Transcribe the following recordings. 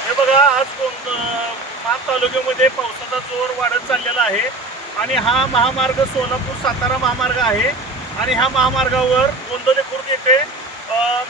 हे बघा आज कोण- अं, मान तालुक्यामध्ये पावसाचा जोर वाढत चाललेला आहे आणि हा महामार्ग सोलापूर सातारा महामार्ग आहे आणि ह्या महामार्गावर गोंदवले खुर्द येथे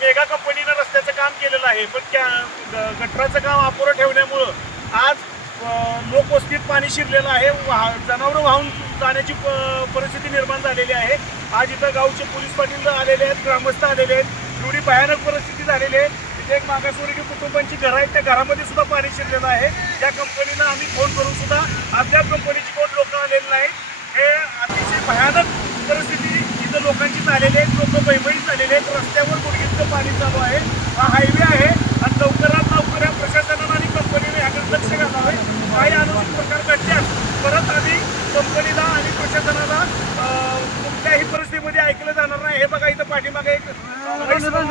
मेगा कंपनीनं रस्त्याचं काम केलेलं आहे. पण त्या ग- गटराचं काम अपुरं ठेवल्यामुळं आज लोकवस्तीत पाणी शिरलेलं आहे. वाह जनावरं वाहून जाण्याची प- परिस्थिती निर्माण झालेली आहे. आज इथं गावचे पोलीस पाटील आलेले आहेत ग्रामस्थ आलेले आहेत. एवढी भयानक परिस्थिती झालेली आहे. तिथे एक मागासवर्गीय कुटुंबांची घरं आहेत. त्या घरामध्ये सुद्धा पाणी शिरलेलं आहे. त्या कंपनीनं आम्ही फोन करून सुद्धा अद्याप कंपनीची कोण लोक आलेली नाही हे अतिशय भयानक परिस्थिती इथं लोकांची झालेली आहे. लोक बैबईत झालेले आहेत. रस्त्यावर गुडघीचं पाणी चालू आहे. हा हायवे आहे आणि लवकरात लवकर या प्रशासनानं आणि कंपनीने ह्याकडे लक्ष घालावे काही अनुचित प्रकार घडल्यास परत आम्ही कंपनीला आणि प्रशासनाला कुठल्याही परिस्थितीमध्ये ऐकलं जाणार नाही. हे बघा इथं पाठीमागे एक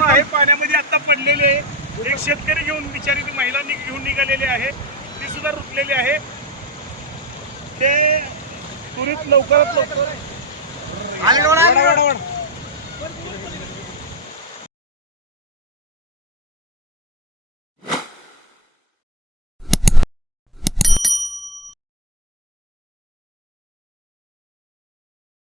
आहे पाण्यामध्ये आता पडलेले आहे. एक शेतकरी घेऊन बिचारी ती महिला घेऊन निघालेली आहे. ती सुद्धा रुतलेली आहे. ते त्वरित लवकरात लवकर